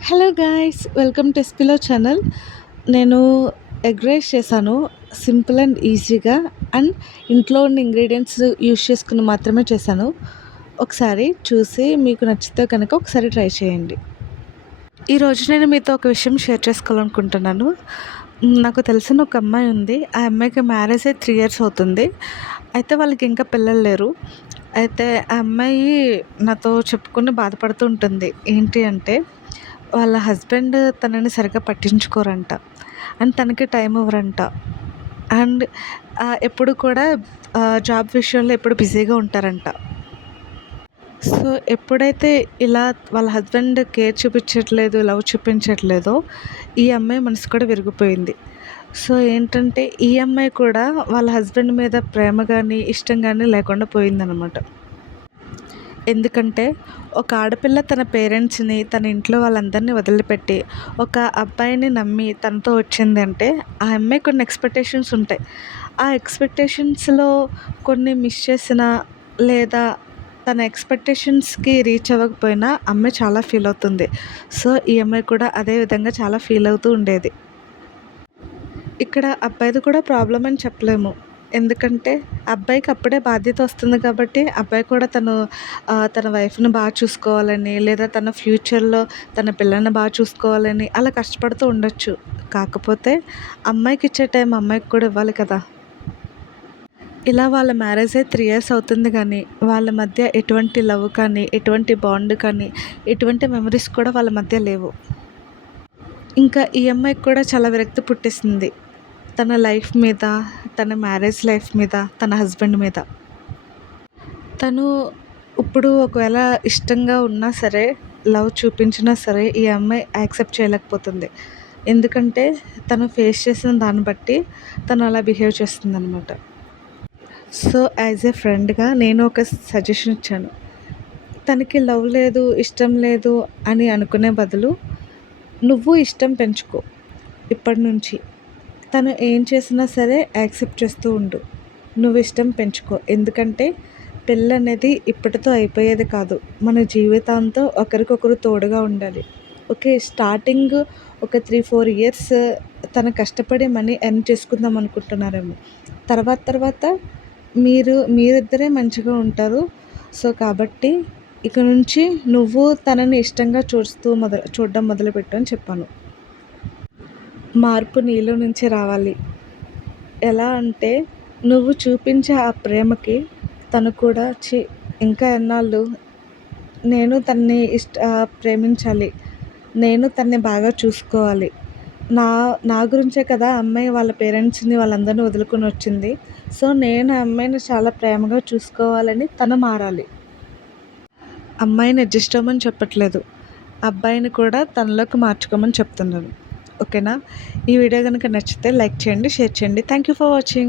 Hello guys, welcome to ఎస్పిలో channel. నేను egg rice చేశాను. సింపుల్ అండ్ ఈజీగా అండ్ ఇంట్లో ఉన్న ఇంగ్రీడియంట్స్ యూస్ చేసుకుని మాత్రమే చేశాను. ఒకసారి చూసి మీకు నచ్చితే కనుక ఒకసారి ట్రై చేయండి. ఈరోజు నేను మీతో ఒక విషయం షేర్ చేసుకోవాలనుకుంటున్నాను. నాకు తెలిసిన ఒక అమ్మాయి ఉంది. ఆ అమ్మాయికి మ్యారేజ్ అయ్యి 3 ఇయర్స్ అవుతుంది. అయితే వాళ్ళకి ఇంకా పిల్లలు లేరు. అయితే ఆ అమ్మాయి నాతో చెప్పుకొని బాధపడుతూ ఉంటుంది. ఏంటి అంటే వాళ్ళ హస్బెండ్ తనని సరిగ్గా పట్టించుకోరంట. అండ్ తనకి టైం ఇవ్వరంట. అండ్ ఎప్పుడు కూడా జాబ్ విషయంలో ఎప్పుడు బిజీగా ఉంటారంట. సో, ఎప్పుడైతే ఇలా వాళ్ళ హస్బెండ్ కేర్ చూపించట్లేదు, లవ్ చూపించట్లేదో ఈ అమ్మాయి మనసు కూడా విరిగిపోయింది. సో, ఏంటంటే ఈ అమ్మాయి కూడా వాళ్ళ హస్బెండ్ మీద ప్రేమ గానీ, ఇష్టం గానీ లేకుండా పోయిందనమాట. ఎందుకంటే ఒక ఆడపిల్ల తన పేరెంట్స్‌ని, తన ఇంట్లో వాళ్ళందరినీ వదిలిపెట్టి ఒక అబ్బాయిని నమ్మి తనతో వచ్చిందంటే ఆ అమ్మాయి కొన్ని ఎక్స్‌పెక్టేషన్స్ ఉంటాయి. ఆ ఎక్స్‌పెక్టేషన్స్‌లో కొన్ని మిస్ చేసినా లేదా తన ఎక్స్‌పెక్టేషన్స్‌కి రీచ్ అవ్వకపోయినా అమ్మాయి చాలా ఫీల్ అవుతుంది. సో, ఈ అమ్మాయి కూడా అదే విధంగా చాలా ఫీల్ అవుతూ ఉండేది. ఇక్కడ అబ్బాయిది కూడా ప్రాబ్లమ్ అని చెప్పలేము. ఎందుకంటే అబ్బాయికి అప్పుడే బాధ్యత వస్తుంది కాబట్టి అబ్బాయి కూడా తన వైఫ్‌ని చూసుకోవాలని, లేదా తన ఫ్యూచర్‌లో తన పిల్లల్ని చూసుకోవాలని అలా కష్టపడుతూ ఉండొచ్చు. కాకపోతే అమ్మాయికిచ్చే టైం అమ్మాయికి కూడా ఇవ్వాలి కదా! ఇలా వాళ్ళ మ్యారేజ్ అయ్యి 3 ఇయర్స్ అవుతుంది గానీ, వాళ్ళ మధ్య ఎటువంటి లవ్ కానీ, ఎటువంటి బాండ్ కానీ, ఎటువంటి మెమరీస్ కూడా వాళ్ళ మధ్య లేవు. ఇంకా ఈ అమ్మాయికి కూడా చాలా విరక్తి పుట్టేసింది. తన లైఫ్ మీద, తన మ్యారేజ్ లైఫ్ మీద, తన హస్బెండ్ మీద. తను ఇప్పుడు ఒకవేళ ఇష్టంగా ఉన్నా సరే, లవ్ చూపించినా సరే ఈ అమ్మాయి యాక్సెప్ట్ చేయలేకపోతుంది. ఎందుకంటే తను ఫేస్ చేసిన దాన్ని బట్టి తను అలా బిహేవ్ చేస్తుందనమాట. సో, యాజ్ ఎ ఫ్రెండ్‌గా నేను ఒక సజెషన్ ఇచ్చాను. తనకి లవ్ లేదు, ఇష్టం లేదు అని అనుకునే బదులు నువ్వు ఇష్టం పెంచుకో ఇప్పటి నుంచి. తను ఏం చేసినా సరే యాక్సెప్ట్ చేస్తూ ఉండు. నువ్వు ఇష్టం పెంచుకో. ఎందుకంటే పెళ్ళనేది ఇప్పటితో అయిపోయేది కాదు. మన జీవితాంతం ఒకరికొకరు తోడుగా ఉండాలి. ఓకే. స్టార్టింగ్ ఒక 3, 4 ఇయర్స్ తను కష్టపడి మనీ ఎర్న్ చేసుకుందాం అనుకుంటున్నారేమో. తర్వాత మీరిద్దరే మంచిగా ఉంటారు. సో, కాబట్టి ఇక నుంచి నువ్వు తనని ఇష్టంగా చూడడం మొదలుపెట్టు అని చెప్పాను. మార్పు నీలో నుంచే రావాలి. ఎలా అంటే నువ్వు చూపించే ఆ ప్రేమకి తను కూడా ఇంకా ఎన్నాళ్ళు నేను తనని ప్రేమించాలి. నేను తనని బాగా చూసుకోవాలి. నా నా గురించే కదా ఆ అమ్మాయి వాళ్ళ పేరెంట్స్‌ని వాళ్ళందరిని వదులుకొని వచ్చింది. సో, నేను ఆ అమ్మాయిని చాలా ప్రేమగా చూసుకోవాలని తను మారాలి. అమ్మాయిని అడ్జస్ట్ అవ్వమని చెప్పట్లేదు. అబ్బాయిని కూడా తనలోకి మార్చుకోమని చెప్తున్నాను. ఓకేనా? ఈ వీడియో గనుక నచ్చితే లైక్ చేయండి, షేర్ చేయండి. Thank you for watching.